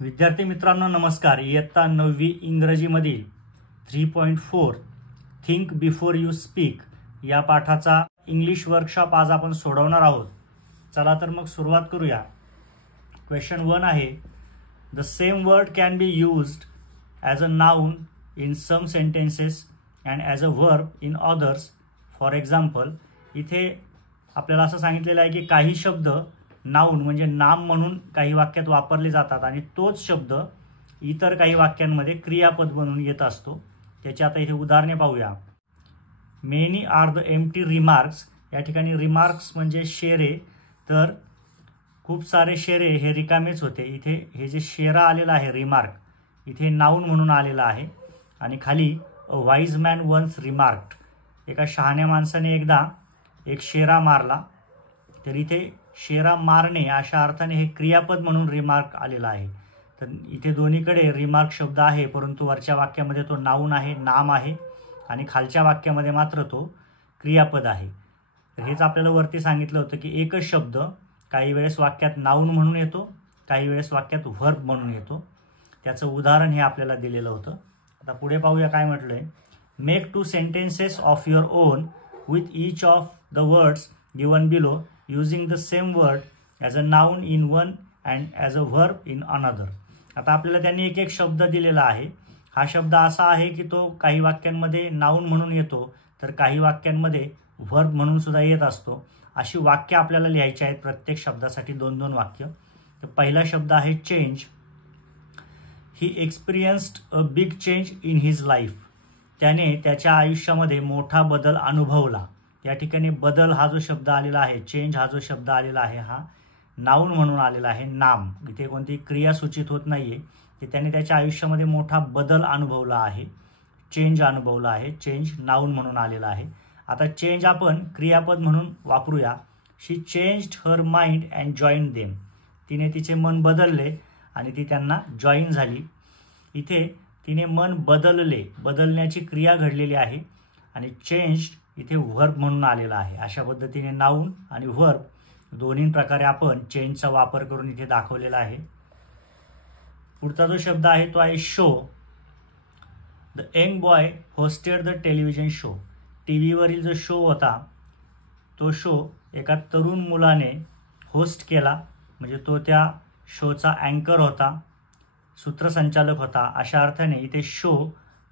विद्यार्थी मित्रांनो नमस्कार. इयत्ता 9वी इंग्रजीमधील 3.4 थिंक बिफोर यू स्पीक या पाठाचा इंग्लिश वर्कशॉप आज आपण सोडवणार आहोत. चला तर मग सुरुवात करूया. क्वेश्चन 1 आहे, the same word can be used as a noun in some sentences and as a verb in others. For example, इथे आपल्याला असं सांगितलेलं आहे की काही शब्द नाउन म्हणजे नाम म्हणून काही वाक्यात वापरले जातात आणि तोच शब्द इतर काही वाक्यांमध्ये क्रियापद म्हणून येत असतो. त्याची आता इथे उदाहरणे पाहूया. Many are the empty remarks. या ठिकाणी रिमार्क्स म्हणजे शेरे, तर खूप सारे शेरे हे रिकामेच होते. इथे हे जे शेरा आलेला आहे रिमार्क, इथे नाउन म्हणून आलेला आहे. आणि खाली अ वाईज मॅन वन्स रिमार्क्ड. एका शहाण्या माणसाने एकदा एक शेरा मारला, तर इथे शेरा मारणे अशा अर्थाने हे क्रियापद म्हणून रिमार्क आलेला आहे. तर इथे दोन्हीकडे रिमार्क शब्द आहे, परंतु वरच्या वाक्यामध्ये तो नाउन आहे, नाम आहे, आणि खालच्या वाक्यामध्ये मात्र तो क्रियापद आहे. तर हेच आपल्याला वरती सांगितलं होतं की एकच शब्द काही वेळेस वाक्यात नाउन म्हणून येतो, काही वेळेस वाक्यात व्हर्ब म्हणून येतो. त्याचं उदाहरण हे आपल्याला दिलेलं होतं. आता पुढे पाहूया काय म्हटलंय. Make 2 sentences of your on with each of the words given below using the same word as a noun in one and as a verb in another. आता आपल्याला त्यांनी एक एक शब्द दिलेला आहे. हा शब्द असा आहे की तो काही वाक्यांमध्ये नाउन म्हणून येतो, तर काही वाक्यांमध्ये व्हर्ब म्हणून सुद्धा येत असतो. अशी वाक्य आपल्याला लिहायची आहेत, प्रत्येक शब्दासाठी 2-2 वाक्य. तर पहिला शब्द आहे change. He experienced a big change in his life. त्याने त्याच्या आयुष्यामध्ये मोठा बदल अनुभवला. या ठिकाणी बदल हा जो शब्द आलेला आहे, चेंज हा जो शब्द आलेला आहे, हा नाउन म्हणून आलेला आहे, नाम. इथे कोणती क्रिया सूचित होत नाहीये. ते त्याने त्याच्या आयुष्यामध्ये मोठा बदल अनुभवला आहे, चेंज अनुभवला आहे. चेंज नाउन म्हणून आलेला आहे. आता चेंज आपण क्रियापद म्हणून वापरूया. She changed her mind and join them. तिने तिचे मन बदलले आणि ती त्यांना जॉईन झाली. इथे तिने मन बदलले, बदलण्याची क्रिया घडलेली आहे, आणि चेंज्ड इथे व्हर्ब म्हणून आलेला आहे. अशा पद्धतीने नाउन आणि व्हर्ब दोन्ही प्रकारे आपण चेंजचा वापर करून इथे दाखवलेला आहे. पुढचा जो शब्द आहे तो आहे show. The young boy hosted the television show. टीव्हीवरील जो शो होता, तो शो एका तरुण मुलाने होस्ट केला, म्हणजे तो त्या शोचा अँकर होता, सूत्रसंचालक होता. अशा अर्थाने इथे शो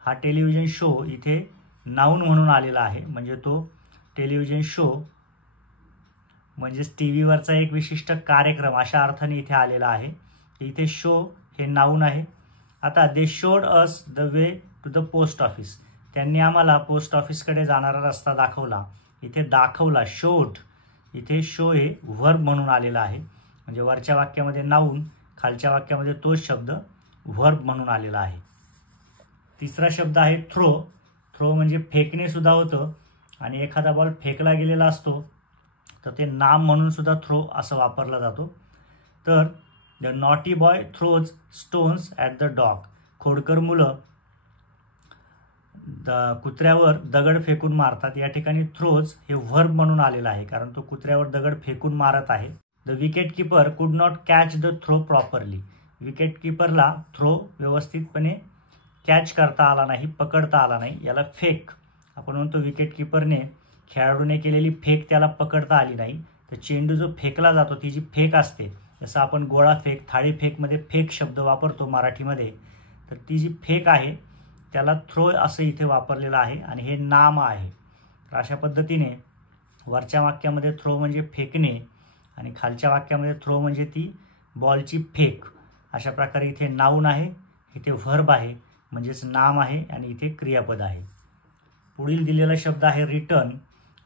हा टेलिव्हिजन शो इथे नाउन म्हणून आलेला आहे, म्हणजे तो टेलिव्हिजन शो म्हणजेच टी व्हीवरचा एक विशिष्ट कार्यक्रम अशा अर्थाने इथे आलेला आहे. इथे शो हे नाउन आहे. आता they showed us the way to the post office. त्यांनी आम्हाला पोस्ट ऑफिसकडे जाणारा रस्ता दाखवला. इथे दाखवला, शोड. इथे शो हे व्हर्ब म्हणून आलेला आहे, म्हणजे वरच्या वाक्यामध्ये नाउन, खालच्या वाक्यामध्ये तोच शब्द व्हर्ब म्हणून आलेला आहे. तिसरा शब्द आहे थ्रो. थ्रो म्हणजे फेकणे सुद्धा होतं, आणि एखादा बॉल फेकला गेलेला असतो तर ते नाम म्हणून सुद्धा थ्रो असं वापरला जातो. तर the naughty boy throws stones at the dog. खोडकर मुलं कुत्र्यावर दगड फेकून मारतात. या ठिकाणी थ्रोज हे व्हर्ब म्हणून आलेलं आहे, कारण तो कुत्र्यावर दगड फेकून मारत आहे. The wicket keeper could not catch the throw properly. Wicket कीपरला थ्रो व्यवस्थितपणे कॅच करता आला नाही, पकडता आला नाही. याला फेक आपण म्हणतो. विकेट कीपरने, खेळाडूने केलेली फेक त्याला पकडता आली नाही. तर चेंडू जो फेकला जातो, ती जी फेक असते, जसं आपण गोळा फेक, थाळी फेकमध्ये फेक शब्द वापरतो मराठीमध्ये, तर ती जी फेक आहे त्याला थ्रो असं इथे वापरलेलं आहे, आणि हे नाम आहे. तर अशा पद्धतीने वरच्या वाक्यामध्ये थ्रो म्हणजे फेकणे, आणि खालच्या वाक्यामध्ये थ्रो म्हणजे ती बॉलची फेक. अशा प्रकारे इथे नाउन आहे, इथे व्हर्ब आहे म्हणजेच नाम आहे, आणि इथे क्रियापद आहे. पुढील दिलेला शब्द आहे रिटर्न.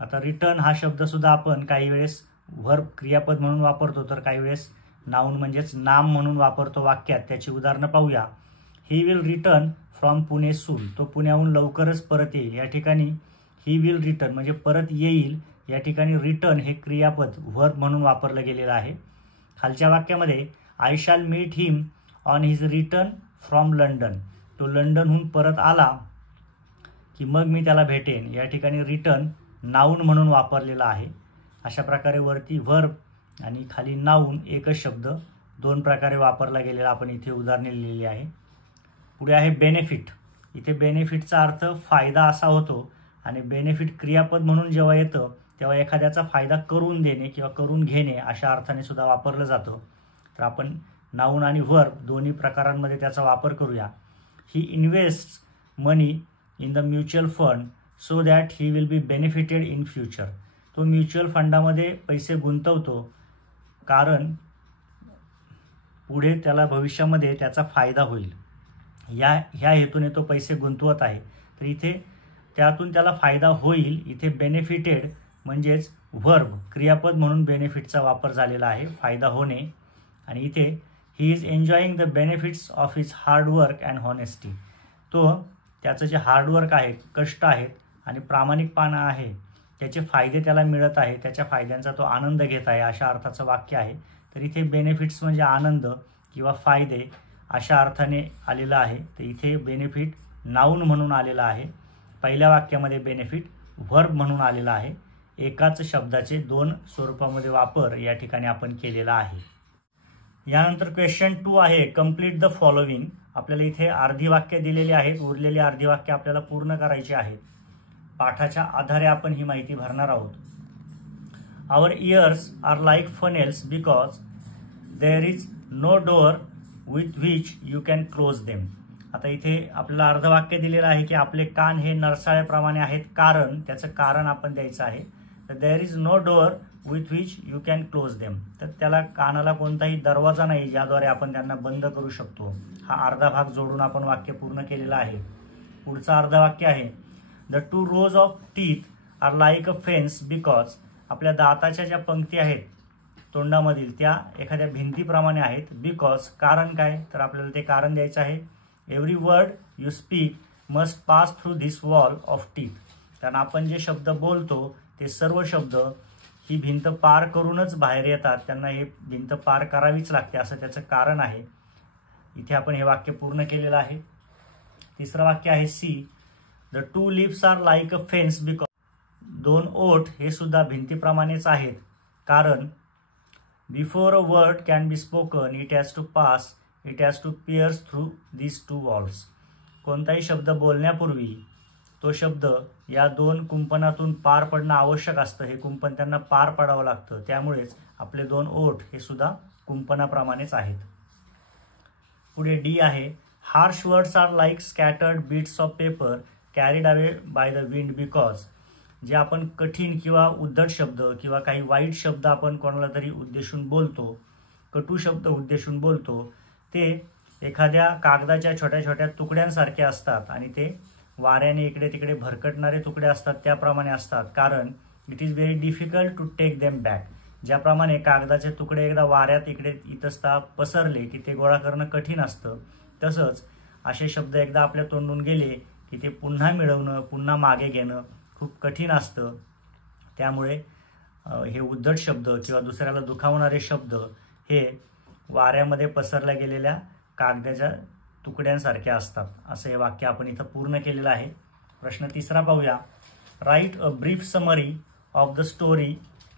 आता रिटर्न हा शब्दसुद्धा आपण काही वेळेस व्हर्ब क्रियापद म्हणून वापरतो, तर काही वेळेस नाउन म्हणजेच नाम म्हणून वापरतो वाक्यात. त्याची उदाहरणं पाहूया. He will return from Pune soon. तो पुण्याहून लवकरच परत येईल. या ठिकाणी ही विल रिटर्न म्हणजे परत येईल. या ठिकाणी रिटर्न हे क्रियापद व्हर्ब म्हणून वापरलं गेलेलं आहे. खालच्या वाक्यामध्ये I shall meet him on his return from London. तो लंडनहून परत आला की मग मी त्याला भेटेन. या ठिकाणी रिटर्न नाउन म्हणून वापरलेला आहे. अशा प्रकारे वरती व्हर्ब आणि खाली नाउन एकच शब्द दोन प्रकारे वापरला गेलेला आपण इथे उदाहरणे लिहिलेली आहे. पुढे आहे बेनिफिट. इथे बेनिफिटचा अर्थ फायदा असा होतो आणि बेनिफिट क्रियापद म्हणून जेव्हा येतं तेव्हा एखाद्याचा फायदा करून देणे किंवा करून घेणे अशा अर्थाने सुद्धा वापरलं जातं. तर आपण नाऊन आणि व्हर्ब दोन्ही प्रकारांमध्ये त्याचा वापर करूया. He invests money in the mutual fund so that he will be benefited in future. तो म्युच्युअल फंडामध्ये पैसे गुंतवतो कारण पुढे त्याला भविष्यामध्ये त्याचा फायदा होईल. ह्या हेतूने तो पैसे गुंतवत आहे. तर इथे त्यातून त्याला फायदा होईल. इथे बेनिफिटेड म्हणजेच व्हर्ब क्रियापद म्हणून बेनिफिटचा वापर झालेला आहे, फायदा होणे. आणि इथे he is enjoying the benefits of his hard work and honesty. तो त्याचं जे हार्डवर्क आहे, कष्ट आहेत आणि प्रामाणिकपणा आहे त्याचे फायदे त्याला मिळत आहे, त्याच्या फायद्यांचा तो आनंद घेत आहे अशा अर्थाचं वाक्य आहे. तर इथे बेनिफिट्स म्हणजे आनंद किंवा फायदे अशा अर्थाने आलेलं आहे. तर इथे बेनिफिट नाऊन म्हणून आलेला आहे. पहिल्या वाक्यामध्ये बेनिफिट व्हर्ब म्हणून आलेला आहे. एकाच शब्दाचे दोन स्वरूपामध्ये वापर या ठिकाणी आपण केलेला आहे. यानंतर क्वेश्चन 2 आहे कंप्लीट द फॉलोविंग. आपल्याला इथे अर्धी वाक्य दिलेली आहेत, उरलेली अर्धी वाक्य आपल्याला पूर्ण करायची आहेत. पाठाच्या आधारे आपण ही माहिती भरणार आहोत. Our ears are like funnels because there is no door with which you can close them. आता इथे आपल्याला अर्ध वाक्य दिलेलं आहे की आपले कान हे नरसाळ्याप्रमाणे आहेत कारण त्याचं कारण आपण द्यायचं आहे. तर there is no door with which you can close them. तर त्याला कानाला कोणताही दरवाजा नाही ज्याद्वारे आपण त्यांना बंद करू शकतो. हा अर्धा भाग जोडून आपण वाक्य पूर्ण केलेला आहे. पुढचं अर्ध वाक्य आहे the 2 rows of teeth are like a fence because. आपल्या दाताच्या ज्या पंक्ती आहेत तोंडामधील त्या एखाद्या भिंतीप्रमाणे आहेत. बिकॉज कारण काय, तर आपल्याला ते कारण द्यायचं आहे. Every word you speak must pass through this wall of teeth. कारण आपण जे शब्द बोलतो ते सर्व शब्द ही भिंत पार करूनच बाहेर येतात, त्यांना हे भिंत पार करावीच लागते असं त्याचं कारण आहे. इथे आपण हे वाक्य पूर्ण केलेलं आहे. तिसरं वाक्य आहे C. The 2 lips are like a fence because. 2 ओठ हे सुद्धा भिंतीप्रमाणेच आहेत कारण before a word can be spoken it has to pass, it has to pierce through these 2 walls. कोणताही शब्द बोलण्यापूर्वी तो शब्द या 2 कुंपणातून पार पडणं आवश्यक असतं. हे कुंपण त्यांना पार पडावं लागतं. त्यामुळेच आपले 2 ओठ हे सुद्धा कुंपणाप्रमाणेच आहेत. पुढे डी आहे harsh words are like scattered bits of paper carried away by the wind because. जे आपण कठीण किंवा उद्धट शब्द किंवा काही वाईट शब्द आपण कोणाला तरी उद्देशून बोलतो, कटू शब्द उद्देशून बोलतो, ते एखाद्या कागदाच्या छोट्या छोट्या तुकड्यांसारखे असतात आणि ते वाऱ्याने इकडे तिकडे भरकटणारे तुकडे असतात त्याप्रमाणे असतात कारण it is very difficult to take them back. ज्याप्रमाणे कागदाचे तुकडे एकदा वाऱ्यात इकडे इतस्ता पसरले की ते गोळा करणं कठीण असतं, तसंच असे शब्द एकदा आपल्या तोंडून गेले की ते पुन्हा मिळवणं, पुन्हा मागे घेणं खूप कठीण असतं. त्यामुळे हे उद्धट शब्द किंवा दुसऱ्याला दुखावणारे शब्द हे वाऱ्यामध्ये पसरल्या गेलेल्या कागदाच्या तुकड्यांसारखे असतात. असं हे वाक्य आपण इथं पूर्ण केलेलं आहे. प्रश्न तिसरा पाहूया. Right a brief summary of the story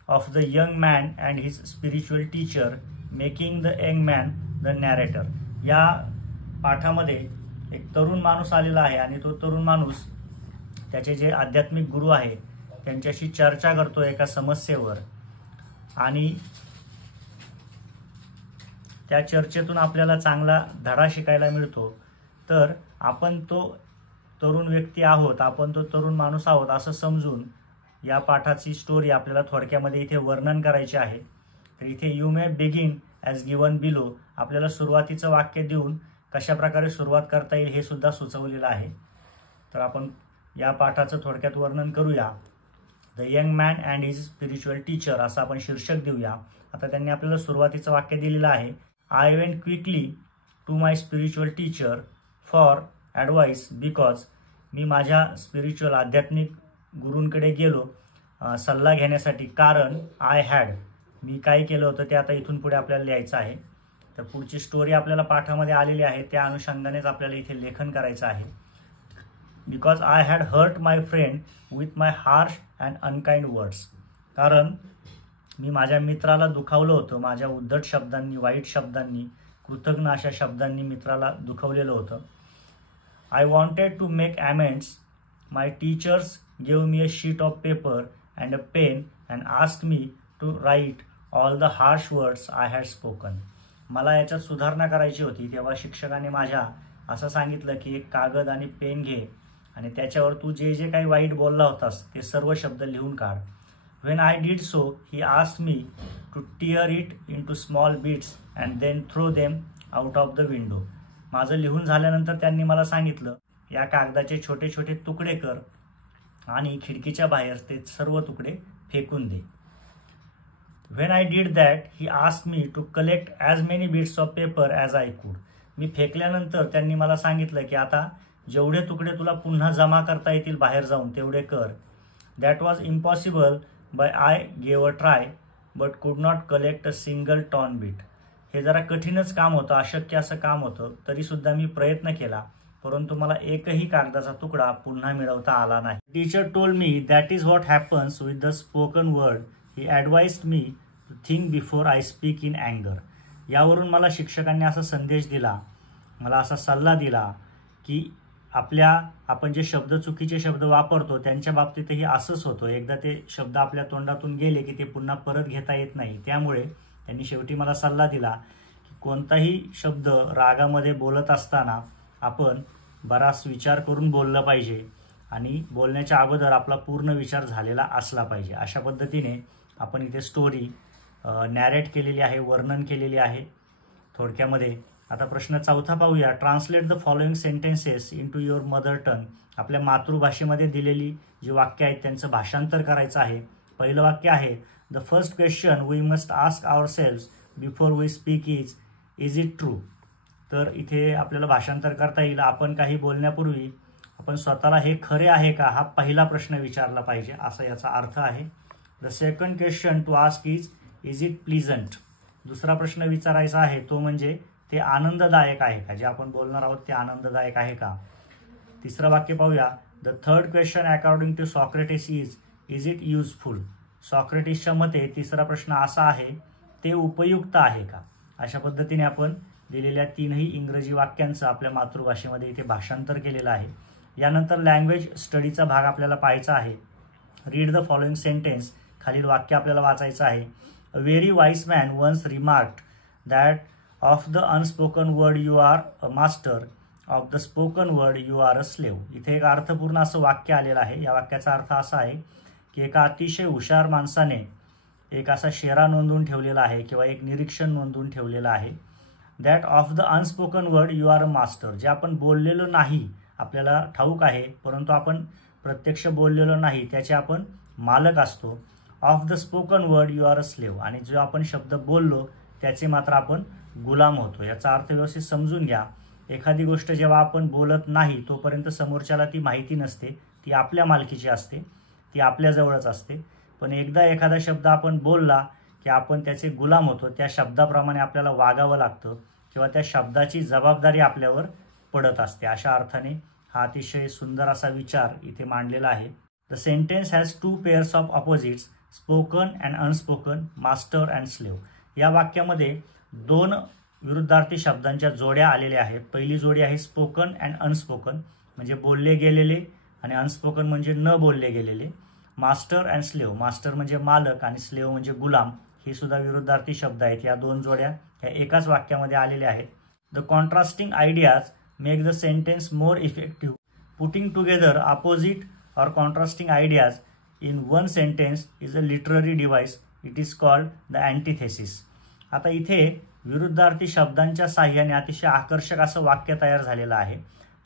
of the young man and his spiritual teacher making the young man the narrator. या पाठामध्ये एक तरुण माणूस आलेला आहे आणि तो तरुण माणूस त्याचे जे आध्यात्मिक गुरु आहे त्यांच्याशी चर्चा करतो एका समस्येवर आणि त्या चर्चेतून आपल्याला चांगला धडा शिकायला मिळतो. तर आपण तो तरुण व्यक्ती आहोत, आपण तो तरुण माणूस आहोत असं समजून या पाठाची स्टोरी आपल्याला थोडक्यामध्ये इथे वर्णन करायची आहे. तर इथे you may begin as given below. आपल्याला सुरुवातीचं वाक्य देऊन कशा प्रकारे सुरुवात करता येईल हे सुद्धा सुचवलेलं आहे. तर आपण या पाठाचं थोडक्यात वर्णन करूया. The young man and his spiritual teacher असं आपण शीर्षक देऊया. आता त्यांनी आपल्याला सुरुवातीचं वाक्य दिलेलं आहे. I went quickly to my spiritual teacher for advice because. मी माझ्या स्पिरिच्युअल आध्यात्मिक गुरूंकडे गेलो सल्ला घेण्यासाठी कारण आय हॅड. मी काय केलं होतं ते आता इथून पुढे आपल्याला लिहायचं आहे. तर पुढची स्टोरी आपल्याला पाठामध्ये आलेली आहे, त्या अनुषंगानेच आपल्याला इथे लेखन करायचं आहे. Because I had hurt my friend with my harsh and unkind words. कारण मी माझ्या मित्राला दुखावलं होतं, माझ्या उद्धट शब्दांनी, वाईट शब्दांनी, कृतज्ञ अशा शब्दांनी मित्राला दुखावलेलं होतं. I wanted to make amends. My teachers gave me a sheet of paper and a pen and asked me to write all the harsh words I had spoken. मला याच्यात सुधारणा करायची होती, तेव्हा शिक्षकाने माझ्या असं सांगितलं की एक कागद आणि पेन घे आणि त्याच्यावर तू जे जे काही वाईट बोलला होतास ते सर्व शब्द लिहून काढ. When I did so, he asked me to tear it into small bits and then throw them out of the window. माझं लिहून झाल्यानंतर त्यांनी मला सांगितलं, या कागदाचे छोटे छोटे तुकडे कर आणि खिडकीच्या बाहेर ते सर्व तुकडे फेकून दे. When I did that, he asked me to collect as many bits of paper as I could. मी फेकल्यानंतर त्यांनी मला सांगितलं की आता जेवढे तुकडे तुला पुन्हा जमा करता येतील बाहेर जाऊन तेवढे कर. That was impossible, but I gave a try, but could not collect a single torn bit. हे जरा कठीणच काम होतं, अशक्य असं काम होतं, तरी सुद्धा मी प्रयत्न केला, परंतु मला एकही कागदाचा तुकडा पुन्हा मिळवता आला नाही. Teacher told me that is what happens with the spoken word. He advised me to think before I speak in अँगर. यावरून मला शिक्षकांनी असा संदेश दिला, मला असा सल्ला दिला की आपण जे चुकीचे शब्द वापरतो त्यांच्या बाबतीतही असंच होतं. एकदा ते शब्द आपल्या तोंडातून गेले की ते पुन्हा परत घेता येत नाही. त्यामुळे त्यांनी शेवटी मला सल्ला दिला की कोणताही शब्द रागामध्ये बोलत असताना आपण बराच विचार करून बोललं पाहिजे आणि बोलण्याच्या अगोदर आपला पूर्ण विचार झालेला असला पाहिजे. अशा पद्धतीने आपण इथे स्टोरी नॅरेट केलेली आहे, वर्णन केलेली आहे थोडक्यामध्ये. आता प्रश्न 4 पाहूया. Translate the following sentences into your mother tongue. आपल्या मातृभाषेमध्ये दिलेली जी वाक्य आहेत त्यांचं भाषांतर करायचं आहे. पहिलं वाक्य आहे, the first question we must ask ourselves before we speak is it true. तर इथे आपल्याला भाषांतर करता येईल, आपण काही बोलण्यापूर्वी आपण स्वतःला हे खरे आहे का हा पहिला प्रश्न विचारला पाहिजे, असा याचा अर्थ आहे. The second question to ask is it pleasant. दुसरा प्रश्न विचारायचा आहे तो म्हणजे ते आनंददायक आहे का, जे आपण बोलणार आहोत ते आनंददायक आहे का. तिसरं वाक्य पाहूया. The third question according to Socrates is it useful. सॉक्रेटिसच्या मते तिसरा प्रश्न असा आहे, ते उपयुक्त आहे का. अशा पद्धतीने आपण दिलेल्या 3ही इंग्रजी वाक्यांचं आपल्या मातृभाषेमध्ये इथे भाषांतर केलेलं आहे. यानंतर लँग्वेज स्टडीचा भाग आपल्याला पाहायचा आहे. Read the following sentence. खालील वाक्य आपल्याला वाचायचं आहे. A very wise man once remarked that of the unspoken word you are a master, of the spoken word you are a slave. इथे एक अर्थपूर्ण असं वाक्य आलेलं आहे. या वाक्याचा अर्थ असा आहे की एका अतिशय हुशार माणसाने एक असा शेरा नोंदवून ठेवलेला आहे किंवा एक निरीक्षण नोंदवून ठेवलेलं आहे. That of the unspoken word you are a master. जे आपण बोललेलो नाही, आपल्याला ठाऊक आहे परंतु आपण प्रत्यक्ष बोललेलो नाही, त्याचे आपण मालक असतो. Of the spoken word you are a slave. आणि जो आपण शब्द बोललो त्याचे मात्र आपण गुलाम होतो. याचा अर्थ व्यवस्थित समजून घ्या. एखादी गोष्ट जेव्हा आपण बोलत नाही तोपर्यंत समोरच्याला ती माहिती नसते, ती आपल्या मालकीची असते, ती आपल्याजवळच असते. पण एकदा एखादा शब्द आपण बोलला की आपण त्याचे गुलाम होतो. त्या शब्दाप्रमाणे आपल्याला वागावं लागतं किंवा त्या शब्दाची जबाबदारी आपल्यावर पडत असते. अशा अर्थाने हा अतिशय सुंदर असा विचार इथे मांडलेला आहे. The sentence has 2 pairs of opposites, spoken and unspoken, master and slave. या वाक्यामध्ये 2 विरुद्धार्थी शब्दांच्या जोड्या आलेल्या आहेत. पहिली जोडी आहे स्पोकन अँड अनस्पोकन, म्हणजे बोलले गेलेले, आणि अनस्पोकन म्हणजे न बोलले गेलेले. मास्टर अँड स्लेव, मास्टर म्हणजे मालक आणि स्लेव म्हणजे गुलाम, हे सुद्धा विरुद्धार्थी शब्द आहेत. या 2 जोड्या ह्या एकाच वाक्यामध्ये आलेल्या आहेत. The contrasting ideas make the sentence more effective. Putting together opposite or contrasting ideas in one sentence is a literary device. It is called the antithesis. आता इथे विरुद्धार्थी शब्दांच्या साह्याने अतिशय आकर्षक असं वाक्य तयार झालेलं आहे.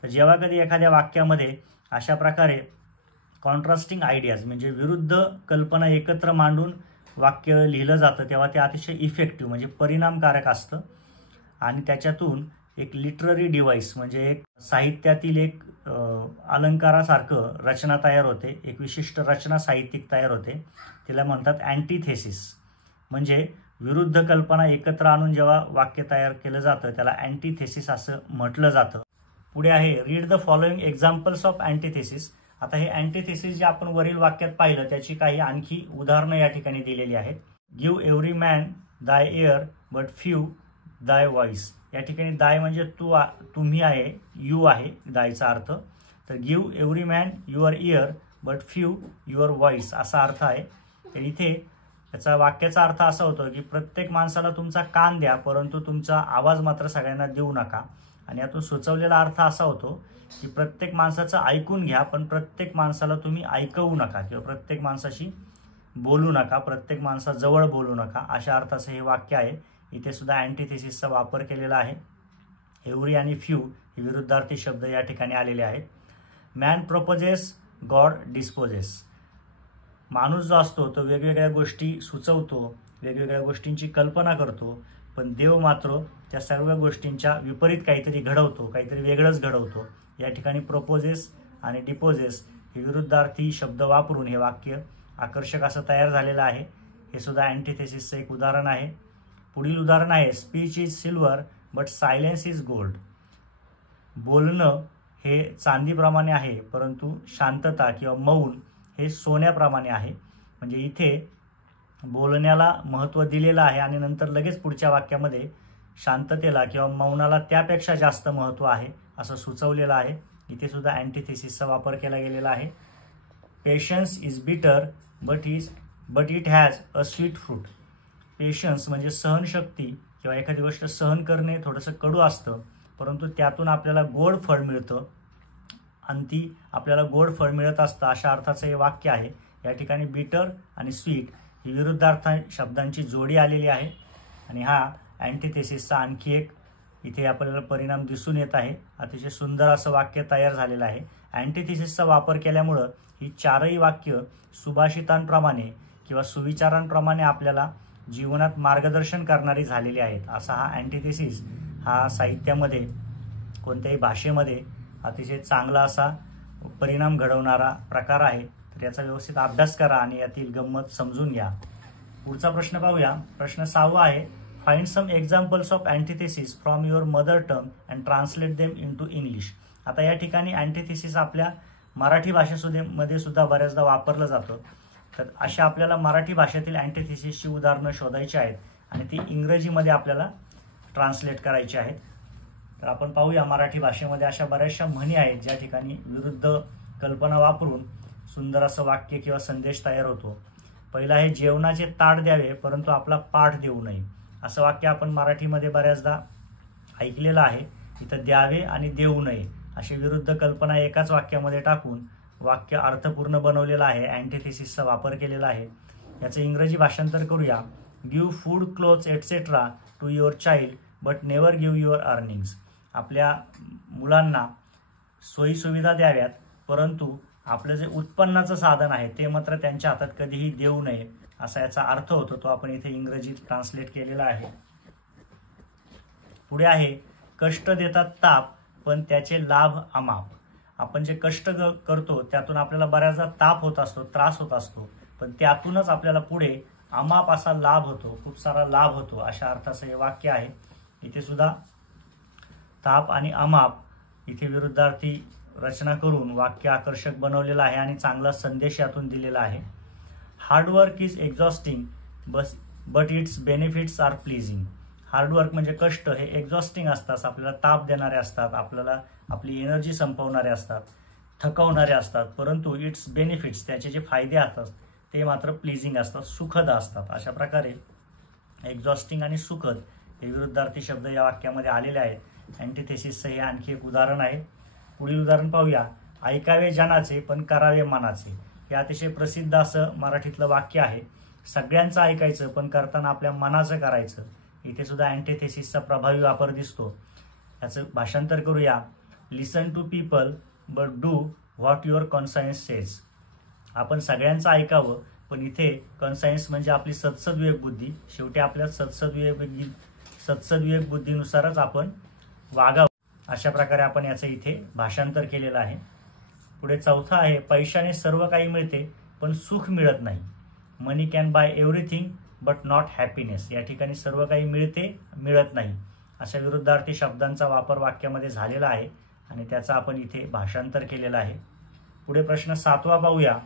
तर जेव्हा कधी एखाद्या वाक्यामध्ये अशा प्रकारे कॉन्ट्रास्टिंग आयडियाज म्हणजे विरुद्ध कल्पना एकत्र मांडून वाक्य लिहिलं जातं तेव्हा ते अतिशय इफेक्टिव्ह म्हणजे परिणामकारक असतं. आणि त्याच्यातून एक लिटररी डिव्हाइस म्हणजे एक साहित्यातील एक अलंकारासारखं रचना तयार होते, एक विशिष्ट रचना साहित्यिक तयार होते. तिला म्हणतात अँटिथेसिस. म्हणजे विरुद्ध कल्पना एकत्र आणून जेव्हा वाक्य तयार केलं जातं त्याला अँटिथेसिस असं म्हटलं जातं. पुढे आहे read the following examples of antithesis. आता हे अँटिथेसिस जे आपण वरील वाक्यात पाहिलं त्याची काही आणखी उदाहरणं या ठिकाणी दिलेली आहेत. गिव्ह एव्हरी मॅन दाय एअर बट फ्यू दाय व्हॉइस. या ठिकाणी दाय म्हणजे तुम्ही आहे, यू आहे दायचा अर्थ. तर give every man your year but few your voice असा अर्थ आहे. तर इथे याचा वाक्याचा अर्थ असा होतो की प्रत्येक माणसाला तुमचा कान द्या, परंतु तुमचा आवाज मात्र सगळ्यांना देऊ नका. आणि यातून सुचवलेला अर्थ असा होतो की प्रत्येक माणसाचं ऐकून घ्या, पण प्रत्येक माणसाला तुम्ही ऐकवू नका किंवा प्रत्येक माणसाशी बोलू नका, प्रत्येक माणसाजवळ बोलू नका, अशा अर्थाचं हे वाक्य आहे. इथे सुद्धा अँटिथेसिसचा वापर केलेला आहे. एव्हरी आणि फ्यू हे विरुद्धार्थी शब्द या ठिकाणी आलेले आहेत. Man proposes, God disposes. माणूस जो असतो तो वेगवेगळ्या गोष्टी सुचवतो, वेगवेगळ्या गोष्टींची कल्पना करतो, पण देव मात्र त्या सर्व गोष्टींच्या विपरीत काहीतरी घडवतो, काहीतरी वेगळंच घडवतो. या ठिकाणी प्रपोजेस आणि डिपोजेस हे विरुद्धार्थी शब्द वापरून हे वाक्य आकर्षक असं तयार झालेलं आहे. हे सुद्धा अँटिथेसिसचं एक उदाहरण आहे. पुढील उदाहरण आहे speech is silver but silence is gold. बोलणं हे चांदीप्रमाणे आहे, परंतु शांतता किंवा मौन हे सोन्याप्रमाणे आहे. म्हणजे इथे बोलण्याला महत्त्व दिलेलं आहे आणि नंतर लगेच पुढच्या वाक्यामध्ये शांततेला किंवा मौनाला त्यापेक्षा जास्त महत्त्व आहे असं सुचवलेलं आहे. इथे सुद्धा अँटिथेसिसचा वापर केला गेलेला आहे. पेशन्स इज बिटर but it has a sweet fruit. Patience म्हणजे सहनशक्ती किंवा एखादी गोष्ट सहन करणे थोडंसं कडू असतं, परंतु त्यातून आपल्याला गोड फळ मिळतं आणि ती आपल्याला गोड फळ मिळत असतं अशा अर्थाचं हे वाक्य आहे. या ठिकाणी बिटर आणि स्वीट ही विरुद्धार्थ शब्दांची जोडी आलेली आहे. आणि हा अँटिथेसिसचा आणखी एक इथे आपल्याला परिणाम दिसून येत आहे. अतिशय सुंदर असं वाक्य तयार झालेलं आहे. अँटिथेसिसचा वापर केल्यामुळं ही चारही वाक्य सुभाषितांप्रमाणे किंवा सुविचारांप्रमाणे आपल्याला जीवनात मार्गदर्शन करणारी झालेली आहेत. असा हा अँटिथेसिस हा साहित्यामध्ये कोणत्याही भाषेमध्ये अतिशय चांगला असा परिणाम घडवणारा प्रकार आहे. तर याचा व्यवस्थित अभ्यास करा आणि यातील गंमत समजून घ्या. पुढचा प्रश्न पाहूया. प्रश्न 6 आहे find some examples of antithesis from your mother tongue and translate them into English. आता या ठिकाणी अँटिथेसिस आपल्या मराठी भाषेमध्ये सुद्धा बऱ्याचदा वापरलं जातं. तर अशा आपल्याला मराठी भाषेतील अँटिथेसिसची उदाहरणं शोधायची आहेत आणि ती इंग्रजीमध्ये आपल्याला ट्रान्सलेट करायची आहेत. तर आपण पाहूया मराठी भाषेमध्ये अशा बऱ्याचशा म्हणी आहेत ज्या ठिकाणी विरुद्ध कल्पना वापरून सुंदर असं वाक्य किंवा संदेश तयार होतो. पहिला आहे जेवणाचे ताट द्यावे परंतु आपला पाठ देऊ नये. असं वाक्य आपण मराठीमध्ये बऱ्याचदा ऐकलेलं आहे. इथं द्यावे आणि देऊ नये अशी विरुद्ध कल्पना एकाच वाक्यामध्ये टाकून वाक्य अर्थपूर्ण बनवलेलं आहे. अँटिथेसिसचा वापर केलेला आहे. याचं इंग्रजी भाषांतर करूया. Give food clothes etcetera to your child but never give your earnings. आपल्या मुलांना सोयीसुविधा द्याव्यात, परंतु आपलं जे उत्पन्नाचं साधन आहे ते मात्र त्यांच्या हातात कधीही देऊ नये असा याचा अर्थ होतो. तो आपण इथे इंग्रजीत ट्रान्सलेट केलेला आहे. पुढे आहे कष्ट देतात ताप पण त्याचे लाभ अमाप. आपण जे कष्ट करतो त्यातून आपल्याला बऱ्याचदा ताप होत असतो, त्रास होत असतो, पण त्यातूनच आपल्याला पुढे अमाप असा लाभ होतो, खूप सारा लाभ होतो अशा अर्थाचं हे वाक्य आहे. इथे सुद्धा ताप आणि अमाप इथे विरुद्धार्थी रचना करून वाक्य आकर्षक बनवलेलं आहे आणि चांगला संदेश यातून दिलेला आहे. Hard work is exhausting but its benefits are pleasing. Hard work म्हणजे कष्ट हे एक्झॉस्टिंग असतात, आपल्याला ताप देणारे असतात, आपल्याला आपली एनर्जी संपवणारे असतात, थकवणारे असतात, परंतु इट्स बेनिफिट्स त्याचे जे फायदे असतात ते मात्र प्लीजिंग असतात, सुखद असतात. अशा प्रकारे एक्झॉस्टिंग आणि सुखद हे विरुद्धार्थी शब्द या वाक्यामध्ये आलेले आहेत. अँटिथेसिसचं हे आणखी एक उदाहरण आहे. पुढील उदाहरण पाहूया. ऐकावे जनाचे पण करावे मनाचे. हे अतिशय प्रसिद्ध असं मराठीतलं वाक्य आहे. सगळ्यांचं ऐकायचं पण करताना आपल्या मनाचं करायचं. इथे सुद्धा अँटिथेसिसचा प्रभावी वापर दिसतो. याचं भाषांतर करूया. Listen to people but do what your conscience says. आपण सगळ्यांचं ऐकावं, पण इथे कॉन्सायन्स म्हणजे आपली सद्सद्विवेक बुद्धी. शेवटी आपल्या सद्सद्विवेक बुद्धीनुसारच आपण वागावं अशा प्रकारे आपण याचं इथे भाषांतर केलेलं आहे. पुढे 4 आहे पैशाने सर्व काही मिळते पण सुख मिळत नाही. Money can buy everything but not happiness. या ठिकाणी सर्व काही मिळते, मिळत नाही अशा विरुद्धार्थी शब्दांचा वापर वाक्यामध्ये झालेला आहे आणि त्याचा आपण इथे भाषांतर केलेलं आहे. पुढे प्रश्न 7 पाहूया.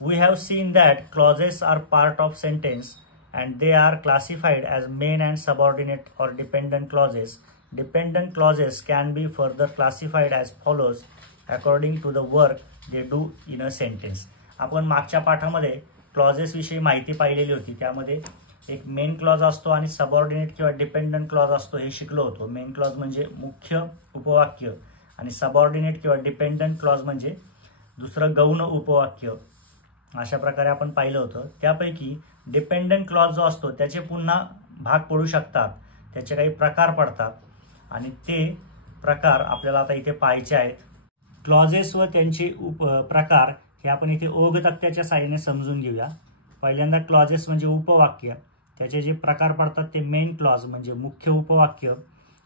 We have seen that clauses are part of sentence and they are classified as main and subordinate or dependent clauses. Dependent clauses can be further classified as follows according to the work they do in a sentence. आपण मागच्या पाठामध्ये clauses विषयी माहिती पाहिलेली होती. त्यामध्ये एक main clause असतो आणि सबऑर्डिनेट किंवा डिपेंडंट क्लॉज असतो हे शिकलो होतो. मेन क्लॉज म्हणजे मुख्य उपवाक्य आणि सबऑर्डिनेट किंवा डिपेंडंट क्लॉज म्हणजे दुसरं गौण उपवाक्य. अशा प्रकारे आपण पाहिलं होतं. त्यापैकी डिपेंडंट क्लॉज जो असतो त्याचे पुन्हा भाग पडू शकतात, त्याचे काही प्रकार पडतात आणि ते प्रकार आपल्याला आता इथे पाहायचे आहेत. क्लॉजेस व त्यांचे प्रकार हे आपण इथे ओघ तक्त्याच्या साहाय्याने समजून घेऊया. पहिल्यांदा क्लॉजेस म्हणजे उपवाक्य, त्याचे जे प्रकार पडतात ते मेन क्लॉज म्हणजे मुख्य उपवाक्य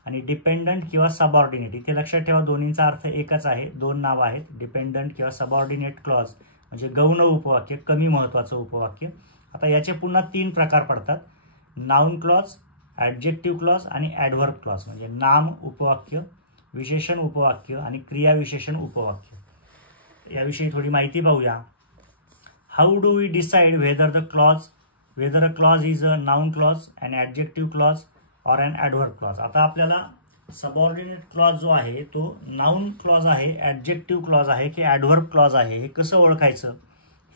आणि डिपेंडंट किंवा सबऑर्डिनेट. इथे लक्षात ठेवा दोन्हींचा अर्थ एकच आहे, दोन नावं आहेत. डिपेंडंट किंवा सबऑर्डिनेट क्लॉज म्हणजे गौण उपवाक्य, कमी महत्त्वाचं उपवाक्य. आता याचे पुन्हा 3 प्रकार पडतात, नाउन क्लॉज, ॲडजेक्टिव्ह क्लॉज आणि ॲडव्हर्ब क्लॉज म्हणजे नाम उपवाक्य, विशेषण उपवाक्य आणि क्रियाविशेषण उपवाक्य. याविषयी थोडी माहिती पाहूया. How do we decide whether a clause is a noun clause, an adjective clause or an adverb clause. आता आपल्याला सबऑर्डिनेट क्लॉज जो आहे तो नाउन क्लॉज आहे, ॲडजेक्टिव्ह क्लॉज आहे की ॲडव्हर्ब क्लॉज आहे हे कसं ओळखायचं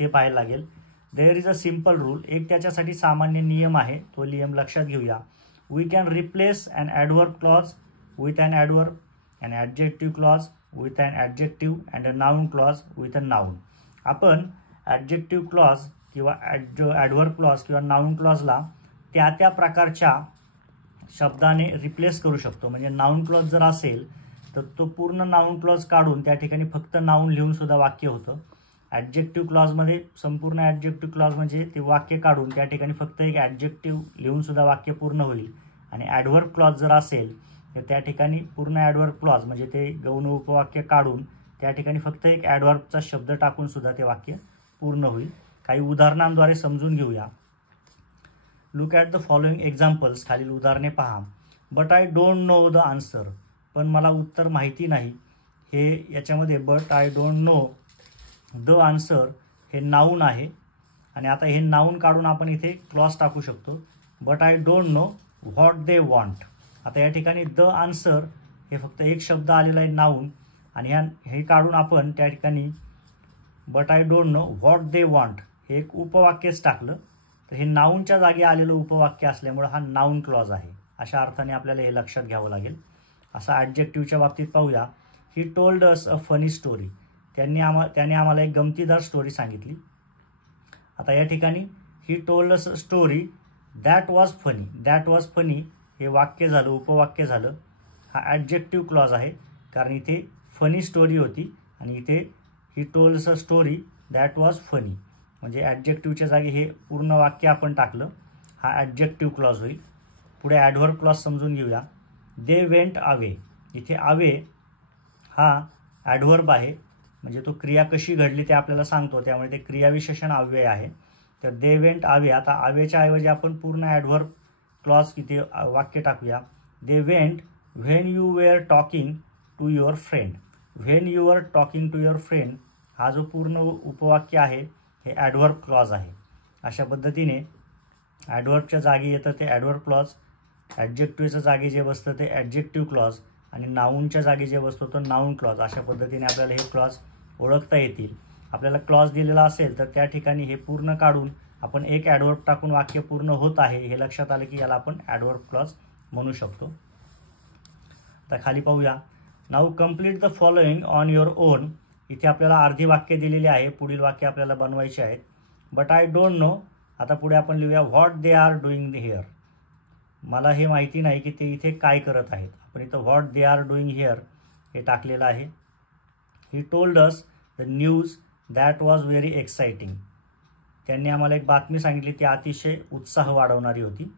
हे पाहायला लागेल. There is a simple rule. एक त्याच्यासाठी सामान्य नियम आहे, तो नियम लक्षात घेऊया. We can replace an adverb clause with an adverb, an adjective clause with an adjective and a noun clause with a noun. आपण ॲडजेक्टिव्ह क्लॉज किंवा ॲडव्हर्ब क्लॉज किंवा नाउन क्लॉजला त्या प्रकारच्या शब्दाने रिप्लेस करू शकतो. म्हणजे नाउन क्लॉज जर असेल तर तो पूर्ण नाउन क्लॉज काढून त्या ठिकाणी फक्त नाउन लिहून सुद्धा वाक्य होतं. ॲडजेक्टिव्ह क्लॉजमध्ये संपूर्ण ॲडजेक्टिव्ह क्लॉज म्हणजे ते वाक्य काढून त्या ठिकाणी फक्त एक ॲडजेक्टिव्ह लिहून सुद्धा वाक्य पूर्ण होईल. आणि ॲडव्हर्ब क्लॉज जर असेल तर त्या ठिकाणी पूर्ण ॲडव्हर्ब क्लॉज म्हणजे ते गौण उपवाक्य काढून त्या ठिकाणी फक्त एक ॲडव्हर्बचा शब्द टाकून सुद्धा ते वाक्य पूर्ण होईल. काही उदाहरणांद्वारे समजून घेऊया. Look at the following examples. खालील उदाहरणे पहा. But I don't know the answer. पण मला उत्तर माहिती नाही. हे याच्यामध्ये but I don't know the answer हे नाऊन आहे आणि आता हे नाऊन काढून आपण इथे क्लॉज टाकू शकतो. But I don't know what they want. आता या ठिकाणी द आन्सर हे फक्त एक शब्द आलेला आहे नाऊन आणि हे काढून आपण त्या ठिकाणी but I don't know what they want हे एक उपवाक्यच टाकलं. तर हे नाऊनच्या जागी आलेलं उपवाक्य असल्यामुळे हा नाऊन क्लॉज आहे. अशा अर्थाने आपल्याला हे लक्षात घ्यावं लागेल. असं ॲडजेक्टिव्हच्या बाबतीत पाहूया. ही told us a funny story. त्याने आम्हाला एक गमतीदार स्टोरी सांगितली. आता या ठिकाणी ही told us a story that was funny. That was funny हे वाक्य झालं, उपवाक्य झालं. हा ॲडजेक्टिव्ह क्लॉज आहे कारण इथे फनी स्टोरी होती आणि इथे ही told us a story that was funny म्हणजे ॲडजेक्टिव्हच्या जागी हे पूर्ण वाक्य आपण टाकलं. हा ॲडजेक्टिव्ह क्लॉज होईल. पुढे ॲडव्हर्ब क्लॉज समजून घेऊया. They went away. इथे अवे हा ॲडव्हर्ब आहे म्हणजे तो क्रिया कशी घडली ते आपल्याला सांगतो, त्यामुळे ते क्रियाविशेषण अव्यय आहे. तर दे वेंट अवे. आता अवेच्या ऐवजी आपण पूर्ण ॲडव्हर्ब क्लॉज इथे वाक्य टाकूया. They went when you were talking to your friend. When you are talking to your friend हा जो पूर्ण उपवाक्य आहे हे ॲडव्हर्ब क्लॉज आहे. अशा पद्धतीने ॲडव्हर्बच्या जागी येतं ते ॲडव्हर्ब क्लॉज, ॲडजेक्टिव्हच्या जागी जे बसतं ते ॲडजेक्टिव्ह क्लॉज आणि नाऊनच्या जागी जे बसतो तो नाऊन क्लॉज. अशा पद्धतीने आपल्याला हे क्लॉज ओळखता येतील. आपल्याला क्लॉज दिलेला असेल तर त्या ठिकाणी हे पूर्ण काढून आपण एक ॲडव्हर्ब टाकून वाक्य पूर्ण होत आहे हे लक्षात आलं की याला आपण ॲडव्हर्ब क्लॉज म्हणू शकतो. आता खाली पाहूया. Now complete the following on your on. इथे आपल्याला अर्धी वाक्य दिलेली आहे, पुढील वाक्य आपल्याला बनवायचे आहेत. But I don't no. आता पुढे आपण लिहूया what they are doing here. मला हे माहिती नाही की ते इथे काय करत आहेत. आपण इथं what they are doing here हे टाकलेलं आहे. ही told us the news that was very exciting. त्यांनी आम्हाला एक बातमी सांगितली ती अतिशय उत्साह वाढवणारी होती.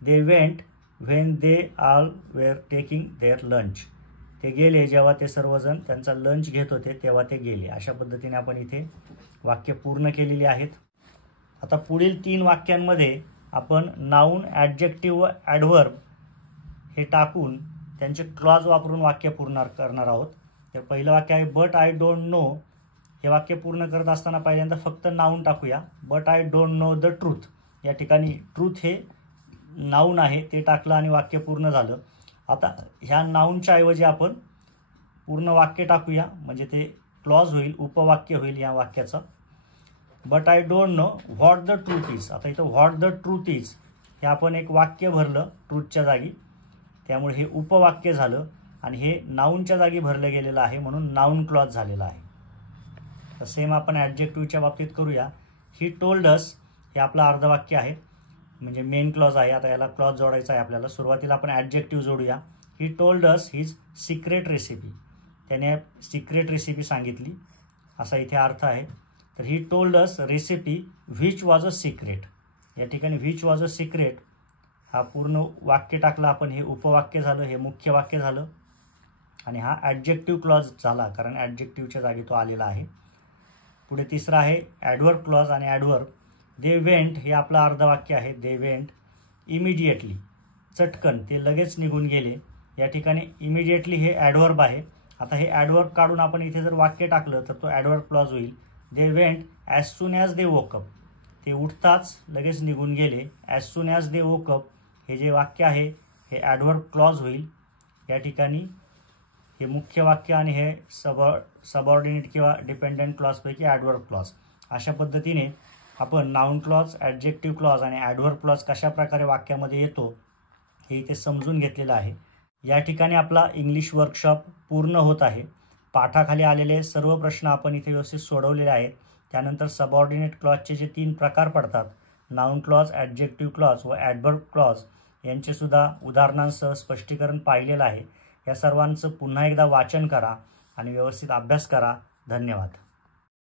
They went when they all were taking their lunch. ते गेले जेव्हा ते सर्वजण त्यांचा लंच घेत होते तेव्हा ते गेले. अशा पद्धतीने आपण इथे वाक्य पूर्ण केलेली आहेत. आता पुढील 3 वाक्यांमध्ये आपण नाऊन, ॲडजेक्टिव्ह व ॲडव्हर्ब हे टाकून त्यांचे क्लॉज वापरून वाक्य पूर्ण करणार आहोत. तर पहिलं वाक्य आहे बट आय डोंट नो. हे वाक्य पूर्ण करत असताना पहिल्यांदा फक्त नाऊन टाकूया. But I don't know the truth. या ठिकाणी ट्रूथ हे नाऊन आहे, ते टाकलं आणि वाक्य पूर्ण झालं. आता ह्या नाऊनच्या ऐवजी आपण पूर्ण वाक्य टाकूया, म्हणजे ते क्लॉज होईल, उपवाक्य होईल या वाक्याचं. But I don't know what the truth is. आता इथं व्हॉट द ट्रूथ इज हे आपण एक वाक्य भरलं ट्रूथच्या जागी, त्यामुळे हे उपवाक्य झालं आणि हे नाऊनच्या जागी भरलं गेलेलं आहे म्हणून नाऊन क्लॉज झालेला आहे. तर सेम आपण ॲडजेक्टिव्हच्या बाबतीत करूया. ही टोल्ड अस हे आपलं अर्धवाक्य आहे, म्हणजे मेन क्लॉज आहे. आता याला क्लॉज जोडायचा आहे आपल्याला. सुरुवातीला आपण ॲडजेक्टिव्ह जोडूया. He told us his secret recipe. त्याने सिक्रेट रेसिपी सांगितली असा इथे अर्थ आहे. तर he told us recipe which was a secret. या ठिकाणी व्हिच वॉज अ सिक्रेट हा पूर्ण वाक्य टाकला आपण, हे उपवाक्य झालं, हे मुख्य वाक्य झालं आणि हा ॲडजेक्टिव्ह क्लॉज झाला, कारण ॲडजेक्टिव्हच्या जागी तो आलेला आहे. पुढे तिसरा आहे ॲडवर्ब क्लॉज आणि ॲडवर्ब. दे वेंट हे आपलं अर्धवाक्य आहे. दे वेंट इमिडिएटली, चटकन, ते लगेच निघून गेले. या ठिकाणी इमिडिएटली हे ॲडवर्ब आहे. आता हे ॲडवर्ब काढून आपण इथे जर वाक्य टाकलं तर तो ॲडवर्ब क्लॉज होईल. They went as soon as they woke up. ते उठताच लगेच निघून गेले. As soon as they woke up हे जे वाक्य आहे हे ॲडवर्ब क्लॉज होईल. या ठिकाणी हे मुख्य वाक्य आणि हे सबऑर्डिनेट किंवा डिपेंडंट क्लॉजपैकी ॲडवर्ब क्लॉज. अशा पद्धतीने आपण नाऊन क्लॉज, ॲडजेक्टिव्ह क्लॉज आणि ॲडवर्ब क्लॉज कशा प्रकारे वाक्यामध्ये येतो हे इथे समजून घेतलेलं आहे. या ठिकाणी आपला इंग्लिश वर्कशॉप पूर्ण होत आहे. पाठाखाली आलेले सर्व प्रश्न आपण इथे व्यवस्थित सोडवलेले आहेत. त्यानंतर सबऑर्डिनेट क्लॉजचे जे 3 प्रकार पडतात, नाऊन क्लॉज, ॲडजेक्टिव्ह क्लॉज व ॲडवर्ब क्लॉज, यांचेसुद्धा उदाहरणांसह स्पष्टीकरण पाहिलेलं आहे. या सर्वांचं पुन्हा एकदा वाचन करा आणि व्यवस्थित अभ्यास करा. धन्यवाद.